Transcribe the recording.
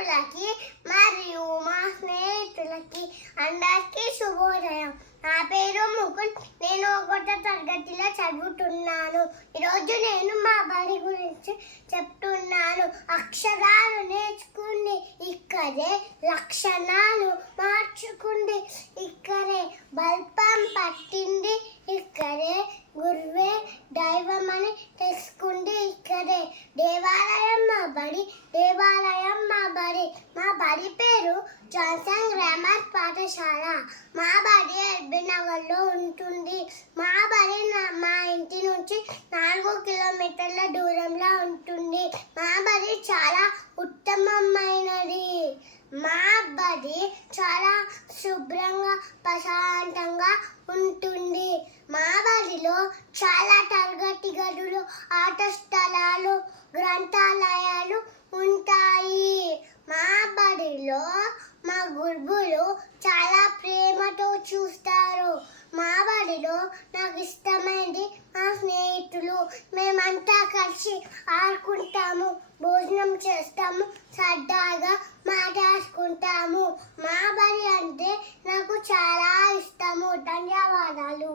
తల్లిదండ్రులకి మరియు మా స్నేహితులకి అందరికీ శుభోదయం. నా పేరు ముకుంద్. నేను 1వ తరగతిలో చదువుతున్నాను. ఈరోజు నేను మా బడి గురించి చెప్తున్నాను. అక్షరాలు నేర్చుకుంది ఇక్కడే, లక్షణాలు మార్చుకుంది ఇక్కడే, బల్పం పట్టింది ఇక్కడే, గురువే దైవమని తెలుసుకుంది ఇక్కడే. దేవాలయం మా బడి, దేవాలయం మా బడి. మా బడి పేరు జాన్సన్ గ్రామర్ పాఠశాల. మా బడి ఎల్బీ నగర్లో ఉంటుంది. మా బడి మా ఇంటి నుంచి 4 కిలోమీటర్ల దూరంలో ఉంటుంది. మా బడి చాలా ఉత్తమమైనది. మా బడి చాలా శుభ్రంగా ప్రశాంతంగా ఉంటుంది. మా బడిలో చాలా తరగతి గదులు, ఆట స్థలాలు, గ్రంథాలయాలు ఉంటాయి. మా బడిలో మా గురువులు చాలా ప్రేమతో చూస్తారు. మా బడిలో నాకు ఇష్టమైనది మా స్నేహితులు. మేమంతా కలిసి ఆడుకుంటాము, భోజనం చేస్తాము, సరదాగా మాట్లాడుకుంటాము. మా బడి అంటే నాకు చాలా ఇష్టము. ధన్యవాదాలు.